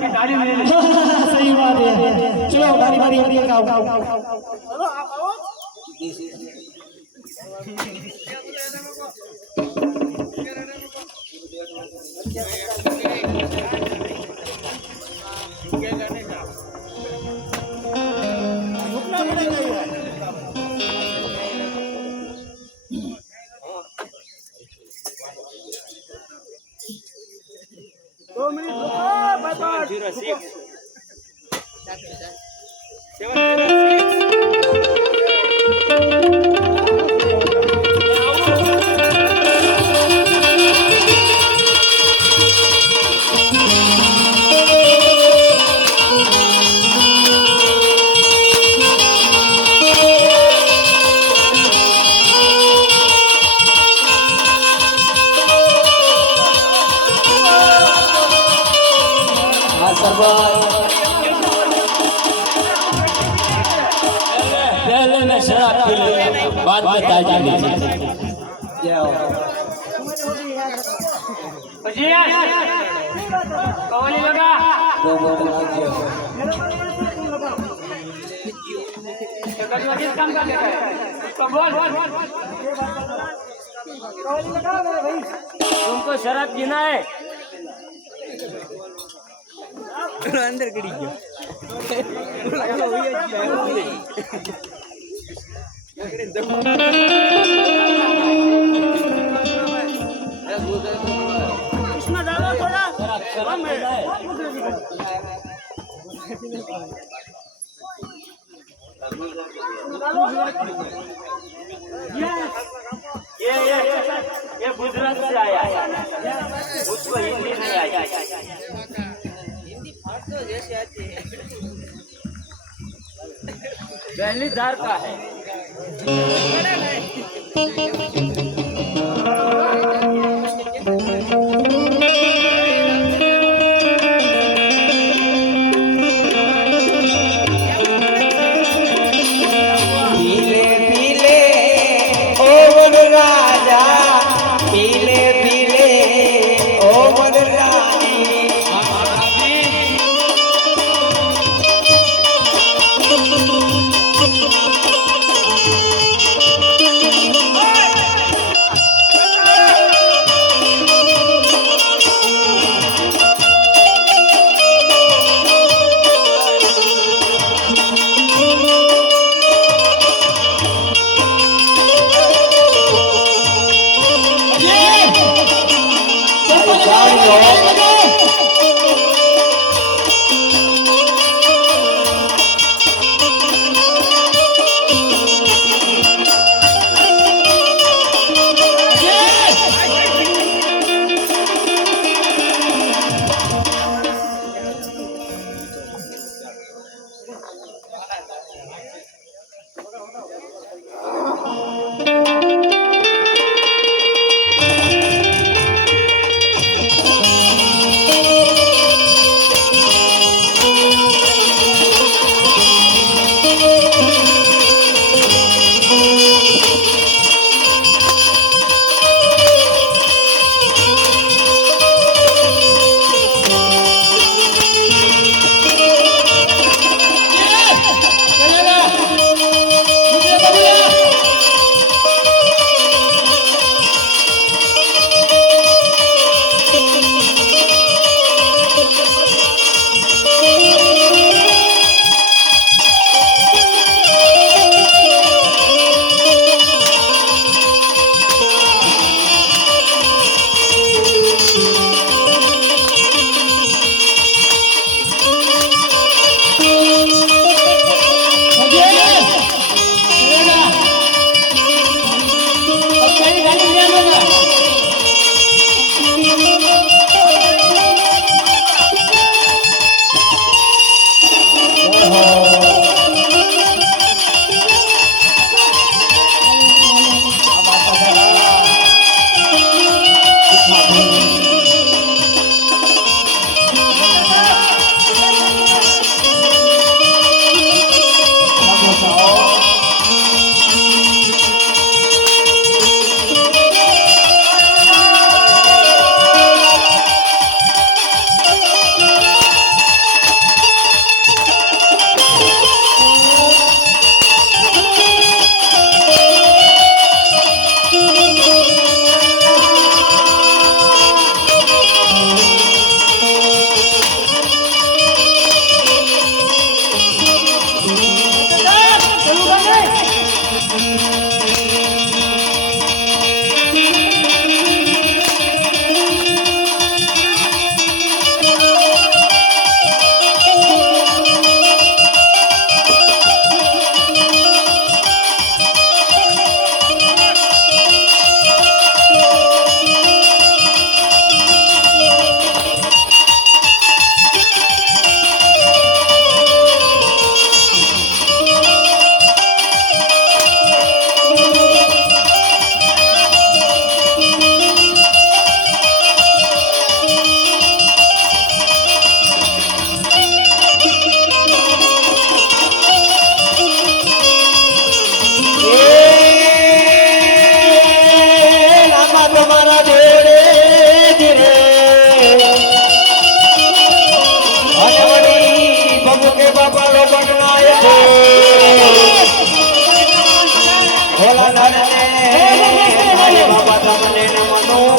सही बात है। चलो बारी बारी बारी का चलो आप आओ। रुकना पड़ेगा ये। 2 मिनट रुको। Bye bye. 776 पहले में शराब पी ले बाद में ताजा लीजिए। कवाली लगा। दो बोतल लीजिए। काम कर देगा। तो बोल कवाली लगा मेरे भाई। तुमको शराब पीना है? अंदर कड़ी गया इसमें डालो थोड़ा। शराब पीना है? ये गुजरात से आया है, उसको हिंदी नहीं आया। जैसे आती है पहली धार का है। पीले पीले ओ मन राजा पीले पीले ओ मन रानी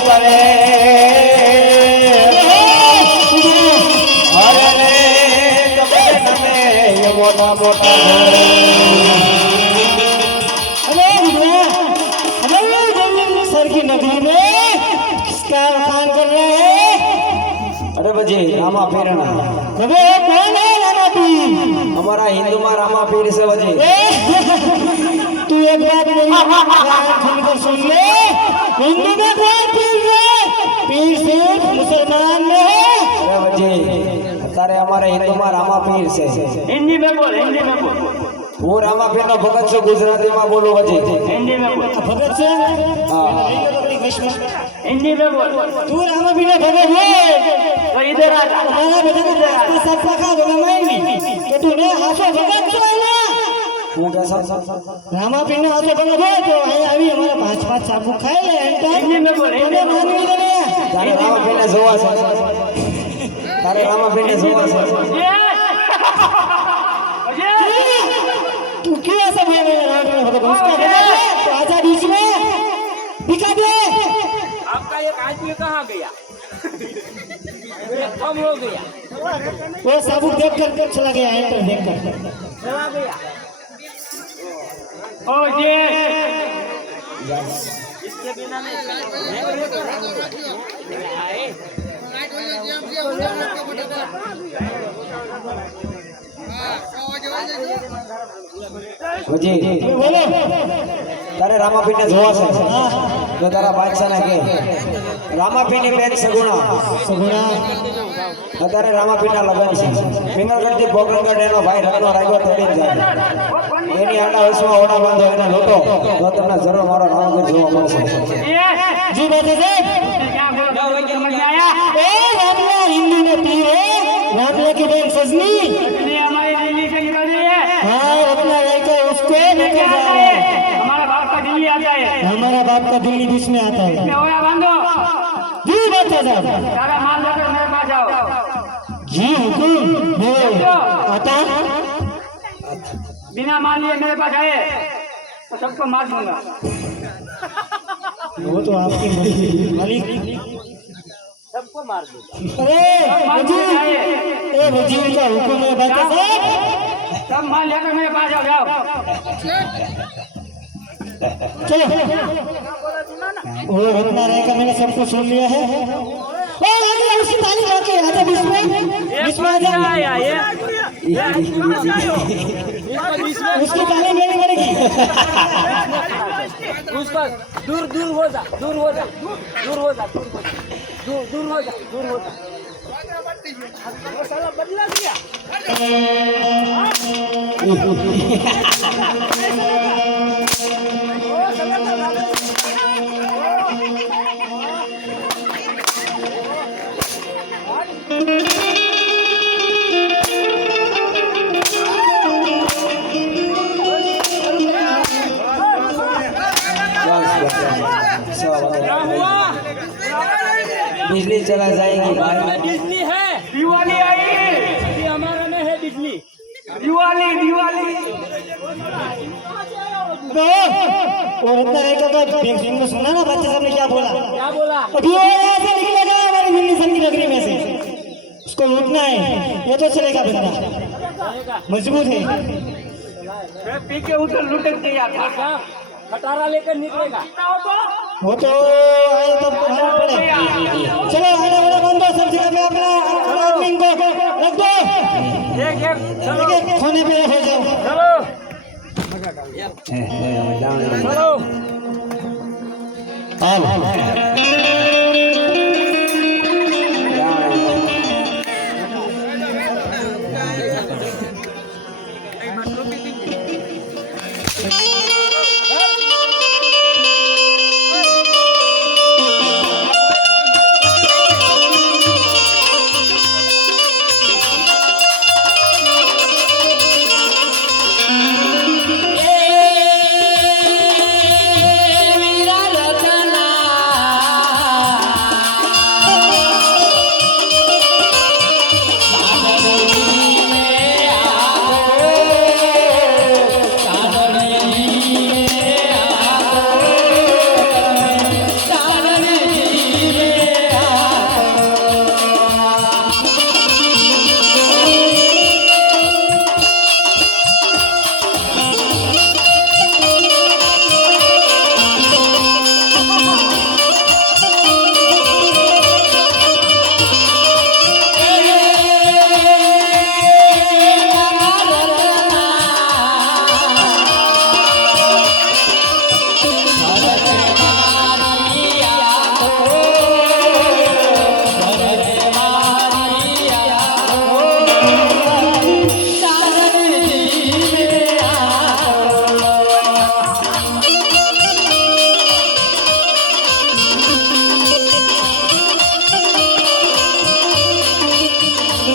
करे अरे कपड़े में ये मोटा मोटा सर की नगरी में किसका काम कर रहे हैं? अरे बजे रामा पीरना अबे कौन है रामा पीर? हमारा हिंदू में रामा पीर से बजे तू एक बात नहीं सुन ले, हिंदू में कौन पीर है? पीर सिर्फ मुसलमान में है। अरे बजे तारे हमारे हिंदू में रामा पीर से हिंदी में बोल, हिंदी में बोल, वो रामा पीर नो भगत से गुजराती में बोलो बजे हिंदी में बोल, भगत से हिंदी में बोल। तू रामा पीर भगत है तो इधर आ, हमारा बेटा को सब पका दो मैं कि तूने हाथों भगत तो है ना वो कैसा रामा पीर ने हाथों भगत है तो अभी हमारा 5-5 चाकू खाए ले हिंदी में बोल, हिंदी में बोल। मानवी दे तारे रामा पीर ने जोवा से तारे रामा पीर ने जोवा से तू क्यों ऐसा बोल रहा है? उसका बेटा है तो आजा बीच में दिखा दे। आपका एक आदमी कहाँ गया? कम हो गया, वो सबूत देख कर चला गया है, देख कर चला गया। ओ जी, इसके बिना बजे बोलो तारे रामा पीर ने जोवा से तो तारा बादशाह ने के रामा पीर ने बेन सगुणा અત્યારે રામાપીરના લગન છે પિંગલગઢથી પોકરણગઢ એનો ભાઈ રત્નો રાગ્યો તેડી જાય એની આડા વસમાં ઓડા બાંધો એનો લોટો તો તમને જરૂર મારો રામગઢ જોવા મળશે जी बेटे से ए रामला हिंदू में पीर है रामला की बहन सजनी हमारी दिल्ली से निकल रही है, हाँ अपना लड़का उसको लेके जा रहा है। हमारा बाप का दिल्ली आता है, हमारा बाप का दिल्ली बीच में आता है। होया बांधो, जी बेटे साहब सारा माल लेकर मेरे पास आओ। जी हुकुम है आता बिना मान लिए मेरे पास आए तो सबको मार दूंगा। वो तो आपकी मर्जी मालिक। सबको मार दूंगा। अरे वजीर ए वजीर का हुक्म है बेटे साहब। सब माल लेकर मेरे पास आओ, जाओ। चलो वो रत्ना राय का मैंने सबको सुन लिया है। ओ आगे उसकी ताली मारके आजा बीच में आजा। उसकी ताली लेनी पड़ेगी। उसका दूर दूर हो जा, दूर हो जा, दूर हो जा, दूर हो जा, दूर हो जा। वो साला बदला दिया। बिजली चला जाएगी भाई बिजली है, दिवाली आई, अभी हमारा में है बिजली, दिवाली दिवाली। तो वो रत्ना राय का देखने में सुना ना बच्चे साहब ने क्या बोला? क्या बोला? अभी वो यहाँ से निकलेगा हमारी हिंदुस्तान की नगरी में से, उसको लूटना है। ये तो चलेगा बंदा मजबूत है। मैं पी के उधर लुटक गया था, खटारा लेकर निकलेगा। वो तो आए तब कहना पड़ेगा। चलो आने वाला बंदो सब जगह पे अपना आदमी को रख दो, एक एक चलो, एक खाने पे हो जाओ। चलो चलो। हाल